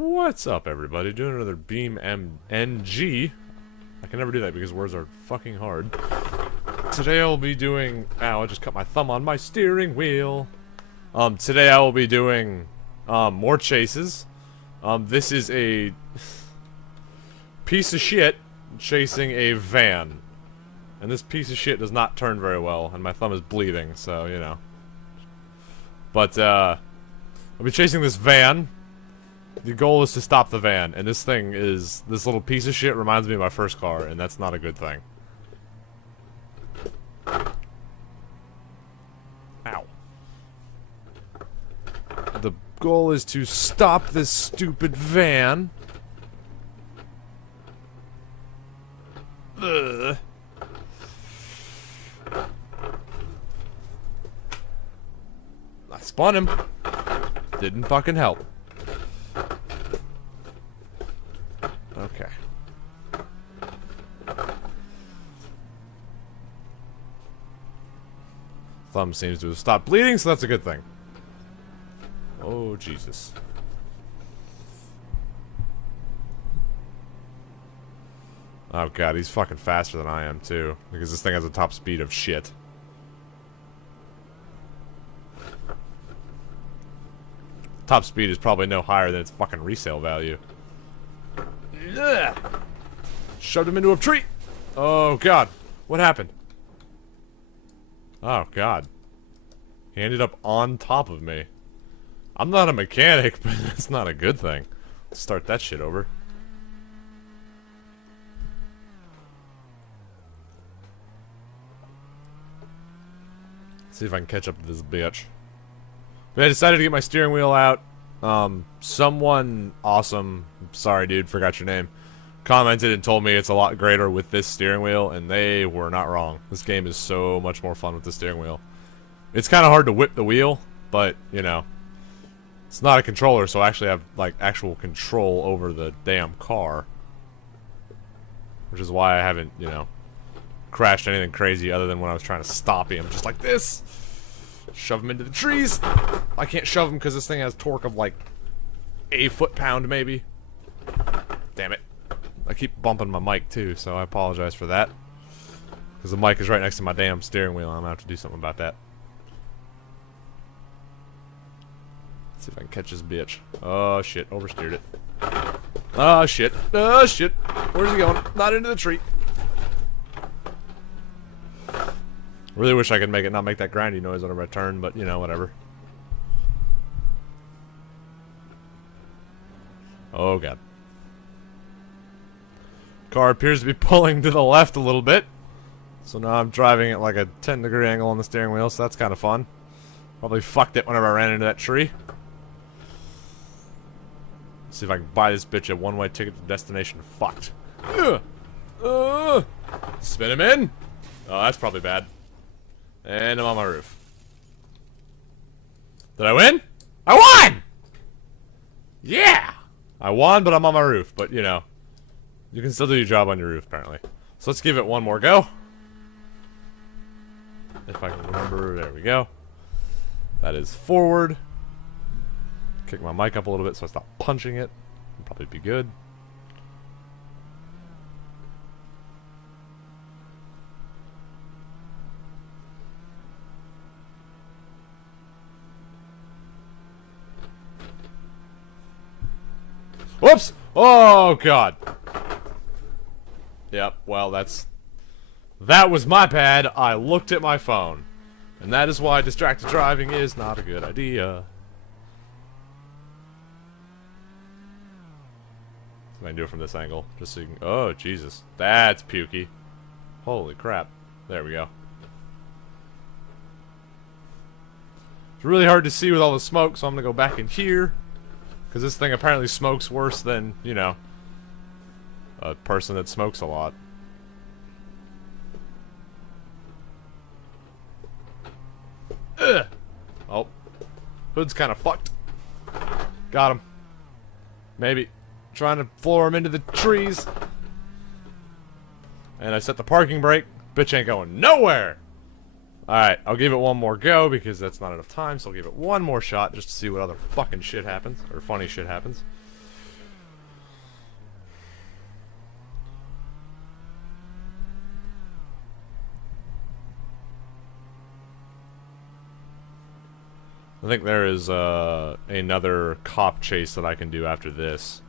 What's up, everybody? Doing another BeamNG. I can never do that because words are fucking hard. Today I'll be doing... Ow, I just cut my thumb on my steering wheel. Today I will be doing, more chases. This is a... piece of shit chasing a van. And this piece of shit does not turn very well, and my thumb is bleeding, so, you know. But, I'll be chasing this van. The goal is to stop the van, and this thing is... This little piece of shit reminds me of my first car, and that's not a good thing. Ow. The goal is to stop this stupid van. Ugh. I spun him. Didn't fucking help. Okay. Thumb seems to have stopped bleeding, so that's a good thing. Oh, Jesus. Oh god, he's fucking faster than I am, too. Because this thing has a top speed of shit. Top speed is probably no higher than its fucking resale value. Ugh. Shoved him into a tree! Oh god, what happened? Oh god. He ended up on top of me. I'm not a mechanic, but that's not a good thing. Let's start that shit over. See if I can catch up to this bitch. But I decided to get my steering wheel out. Someone awesome, sorry dude, forgot your name, commented and told me it's a lot greater with this steering wheel, and they were not wrong. This game is so much more fun with the steering wheel. It's kind of hard to whip the wheel, but, you know, it's not a controller, so I actually have, like, actual control over the damn car. Which is why I haven't, you know, crashed anything crazy other than when I was trying to stop him, just like this. Shove him into the trees. I can't shove him because this thing has torque of like a foot-pound maybe. Damn it. I keep bumping my mic too, so I apologize for that. Because the mic is right next to my damn steering wheel and I'm gonna have to do something about that. Let's see if I can catch this bitch. Oh shit, oversteered it. Oh shit. Oh shit. Where's he going? Not into the tree. Really wish I could make it not make that grindy noise whenever I turn, but you know, whatever. Oh god. Car appears to be pulling to the left a little bit. So now I'm driving at like a 10-degree angle on the steering wheel, so that's kind of fun. Probably fucked it whenever I ran into that tree. Let's see if I can buy this bitch a one-way ticket to destination. Fucked. Spin him in. Oh, that's probably bad. And I'm on my roof. Did I win? I won! Yeah! I won, but I'm on my roof. But, you know, you can still do your job on your roof, apparently. So let's give it one more go. If I can remember, there we go. That is forward. Kick my mic up a little bit so I stop punching it. It'll probably be good. Whoops! Oh, God. Yep, well, that was my bad. I looked at my phone. And that is why distracted driving is not a good idea. So I can do it from this angle, just so you can... Oh, Jesus. That's pukey. Holy crap. There we go. It's really hard to see with all the smoke, so I'm gonna go back in here. Because this thing apparently smokes worse than, you know, a person that smokes a lot. Ugh. Oh. Hood's kind of fucked. Got him. Maybe. Trying to floor him into the trees. And I set the parking brake. Bitch ain't going nowhere. Alright, I'll give it one more go because that's not enough time, so I'll give it one more shot just to see what other fucking shit happens. Or funny shit happens. I think there is another cop chase that I can do after this.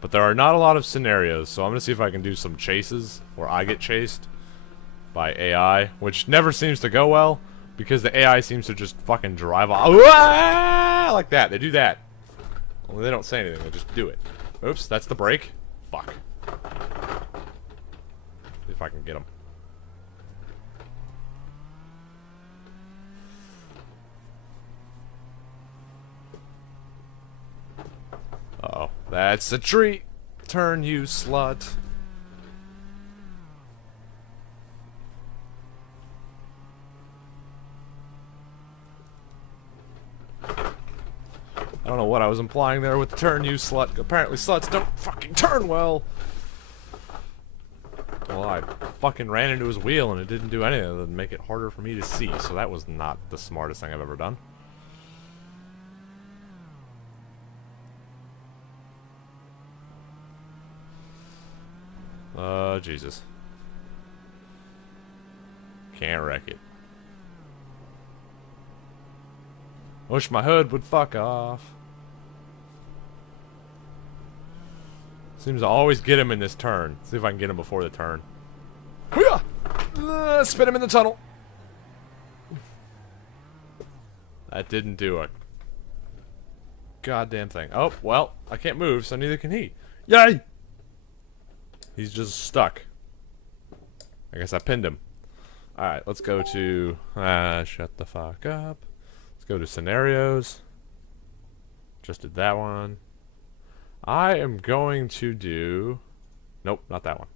But there are not a lot of scenarios, so I'm going to see if I can do some chases where I get chased by AI, which never seems to go well, because the AI seems to just fucking drive off. Like that. They do that. Only they don't say anything, they just do it. Oops, that's the brake. Fuck. See if I can get him. Uh-oh. That's a tree. Turn, you slut. I don't know what I was implying there with the turn, you slut. Apparently sluts don't fucking turn well. Well, I fucking ran into his wheel and it didn't do anything other than make it harder for me to see, so that was not the smartest thing I've ever done. Jesus. Can't wreck it. Wish my hood would fuck off. Seems to always get him in this turn. See if I can get him before the turn. Spin him in the tunnel. That didn't do a goddamn thing. Oh, well, I can't move, so neither can he. Yay! He's just stuck. I guess I pinned him. Alright, let's go to... shut the fuck up. Let's go to scenarios. Just did that one. I am going to do... Nope, not that one.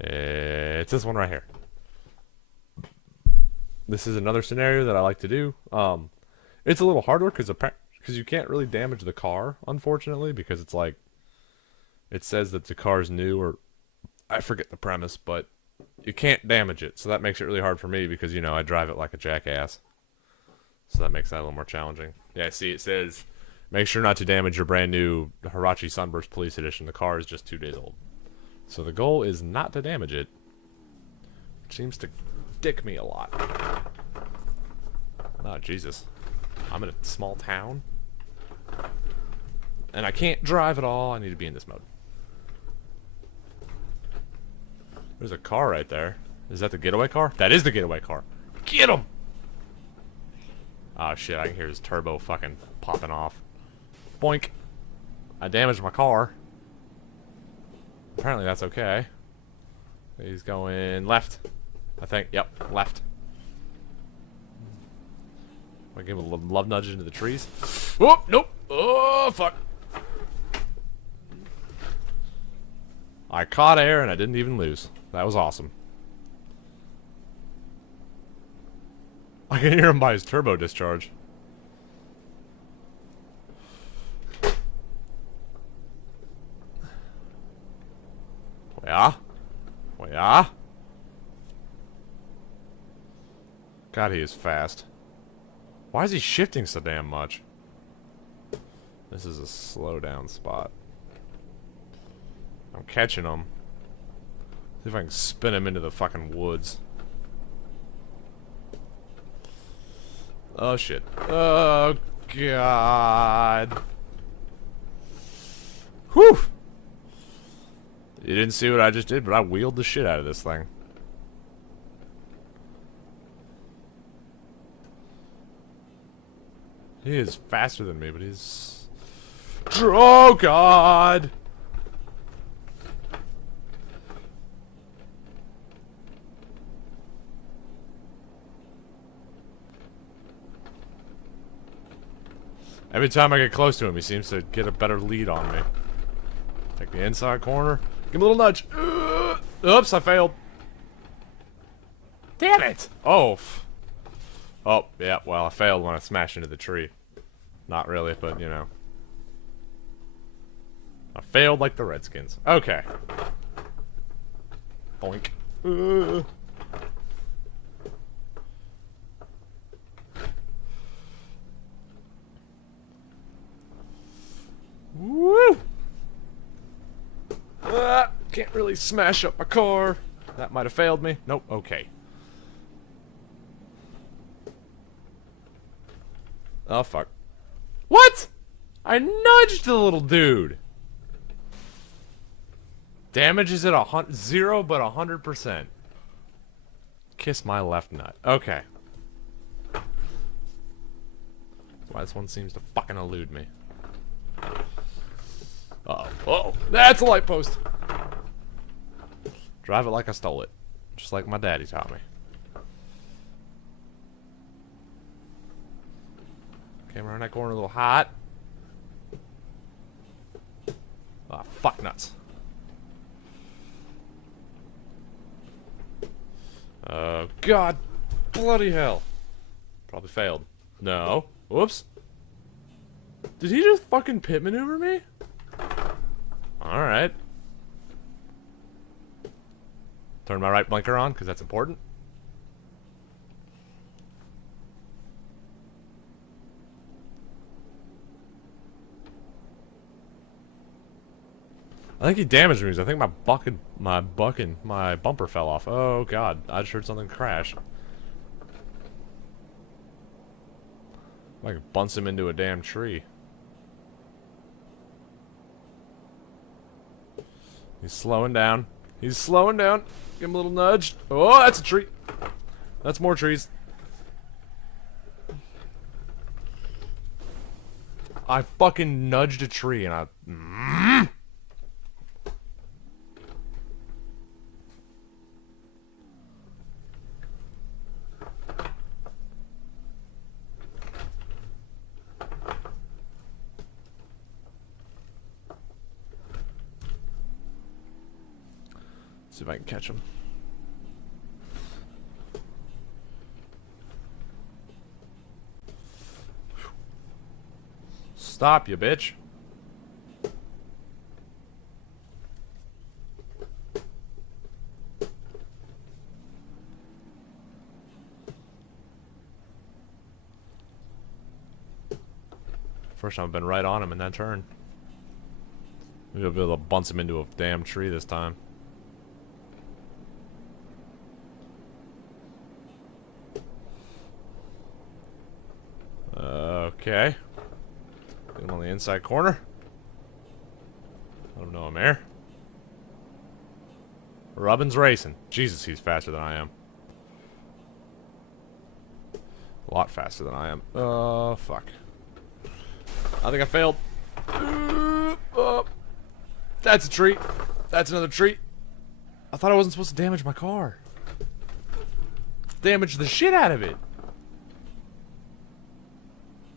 It's this one right here. This is another scenario that I like to do. It's a little harder because you can't really damage the car, unfortunately, because it's like... It says that the car's new, or... I forget the premise, but you can't damage it, so that makes it really hard for me because, you know, I drive it like a jackass. So that makes that a little more challenging. Yeah, see, it says, make sure not to damage your brand new Hirachi Sunburst Police Edition. The car is just 2 days old. So the goal is not to damage it, which seems to dick me a lot. Oh, Jesus. I'm in a small town, and I can't drive at all. I need to be in this mode. There's a car right there. Is that the getaway car? That is the getaway car. Get him! Oh shit, I can hear his turbo fucking popping off. Boink. I damaged my car. Apparently that's okay. He's going left. I think. Yep, left. I give him a love nudge into the trees. Whoop, nope. Oh, fuck. I caught air and I didn't even lose. That was awesome. I can hear him by his turbo discharge. Yeah? Yeah? God, he is fast. Why is he shifting so damn much? This is a slow down spot. I'm catching him. See if I can spin him into the fucking woods. Oh shit. Oh god. Whew! You didn't see what I just did, but I wheeled the shit out of this thing. He is faster than me, but he's... Oh god! Every time I get close to him, he seems to get a better lead on me. Take the inside corner. Give him a little nudge. Oops, I failed. Damn it! Oh. Oh, yeah, well, I failed when I smashed into the tree. Not really, but, you know. I failed like the Redskins. Okay. Boink. Woo! Can't really smash up my car. That might have failed me. Nope, okay. Oh, fuck. What? I nudged the little dude. Damage is at 0, but 100%. Kiss my left nut. Okay. That's why this one seems to fucking elude me. Uh-oh. Uh-oh. That's a light post. Drive it like I stole it. Just like my daddy taught me. Came around that corner a little hot. Ah, fuck nuts. God. Bloody hell. Probably failed. No. Whoops. Did he just fucking pit maneuver me? Alright. Turn my right blinker on, because that's important. I think he damaged me because I think my bumper fell off. Oh god, I just heard something crash. Like bunts him into a damn tree. He's slowing down. He's slowing down. Give him a little nudge. Oh, that's a tree. That's more trees. I fucking nudged a tree and I... See if I can catch him. Stop, you bitch. First time I've been right on him in that turn. Maybe I'll be able to bounce him into a damn tree this time. Okay. Get him on the inside corner. Let him know I'm here. Rubbin's racing. Jesus, he's faster than I am. A lot faster than I am. Oh, fuck. I think I failed. That's a tree. That's another tree. I thought I wasn't supposed to damage my car. Damage the shit out of it.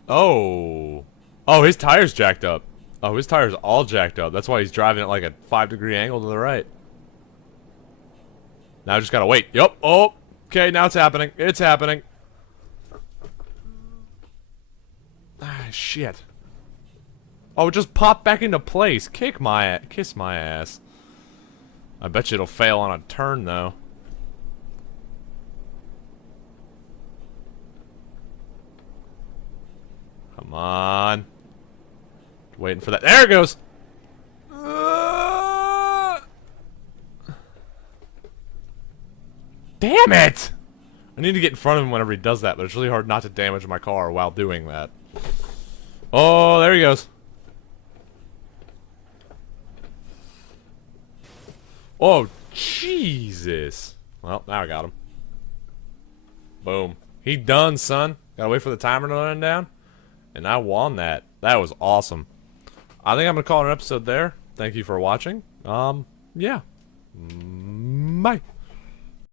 Oh. Oh, his tire's jacked up. Oh, his tire's all jacked up. That's why he's driving at like a 5-degree angle to the right. Now I just gotta wait. Yup. Oh. Okay, now it's happening. It's happening. Ah, shit. Oh, it just popped back into place. Kiss my ass. I bet you it'll fail on a turn, though. Come on. Waiting for that. There it goes! Damn it! I need to get in front of him whenever he does that, but it's really hard not to damage my car while doing that. Oh, there he goes. Oh, Jesus. Well, now I got him. Boom. He done, son. Gotta wait for the timer to run down. And I won that. That was awesome. I think I'm gonna call it an episode there. Thank you for watching. Yeah. Bye.